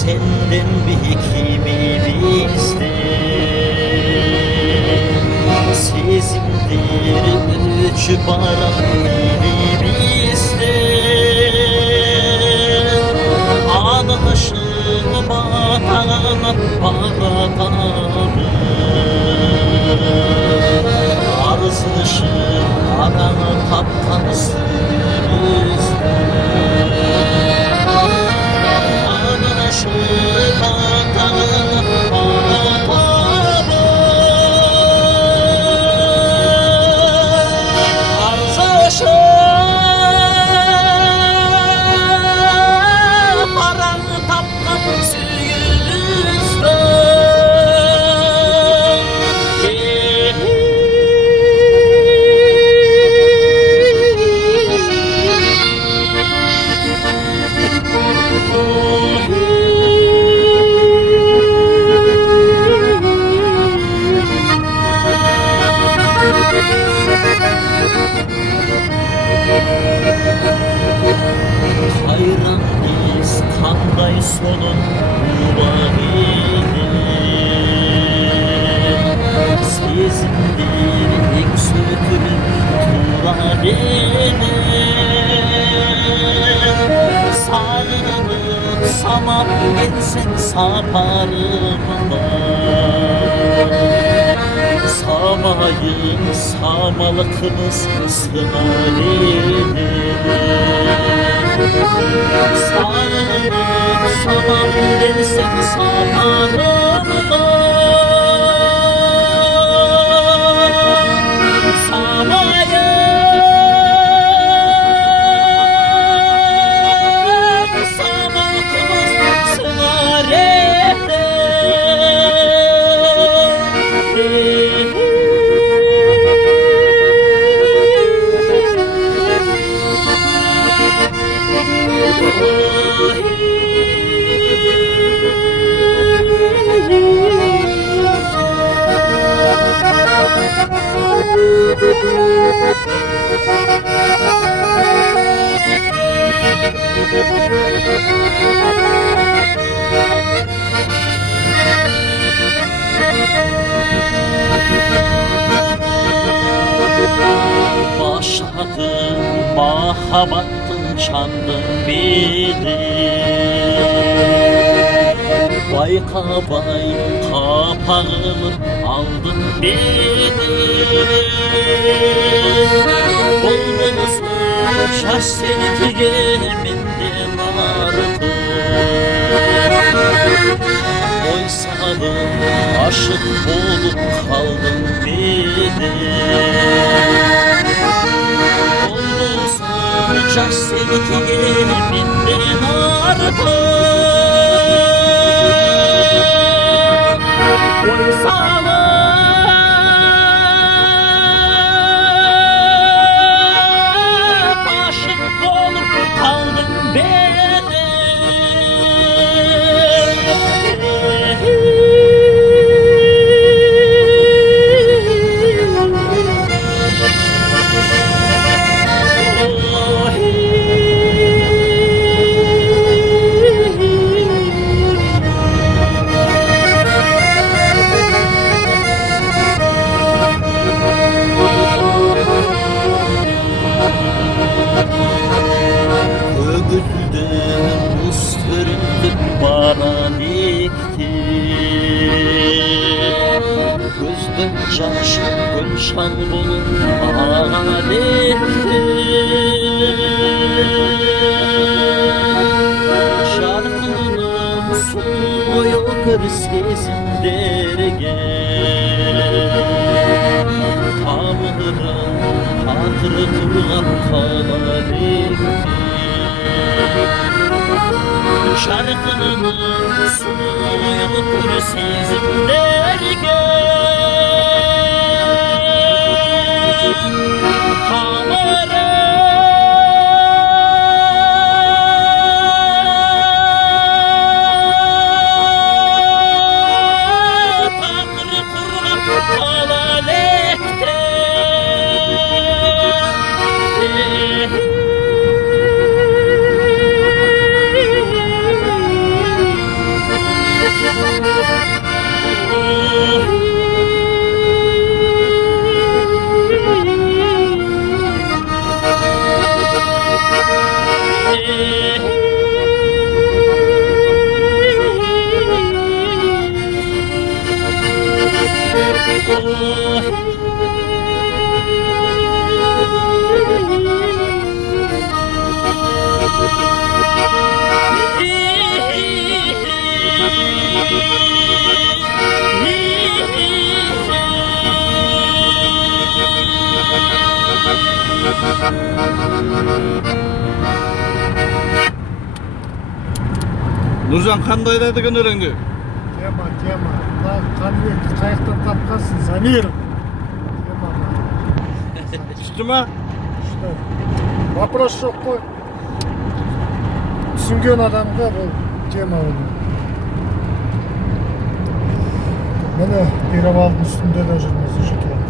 Senden bir kimimizde sizindir üç baran dilimizde adaşım batana baratanı arzışım aranı taptanısı bizde hayran biz kanday sonun mubarine sizindir ilk sökülüp turabine sarılıp saman etsen saparımda samayın samalıkımız sınırine sarılıp saman etsen saparımda başladın mahabattın çandın beni Bayka bay kapağılıp aldın beni Olmanız şaş seni geminden artık Oysalım aşık olup kaldın beni Olmazsa seni geminden artık Oysalım aşık olup kaldın beni Gözden caş gülşan bulun alemde Şarkının sonu yok sesim derge Tanrı'nın hatırı kılgan kalemde Şarkının sonu yok sesim derge Kamera Нұржан қандай айтады екен өлеңді? Тема. Қанбекті қаяқтан тапқансың, Замир. Тема. Түсті ма? Что? Вопрос жоқ қой. Түсінген адамға бұл тема ол. Міне перевалдың үстінде де жүрміз, жеке.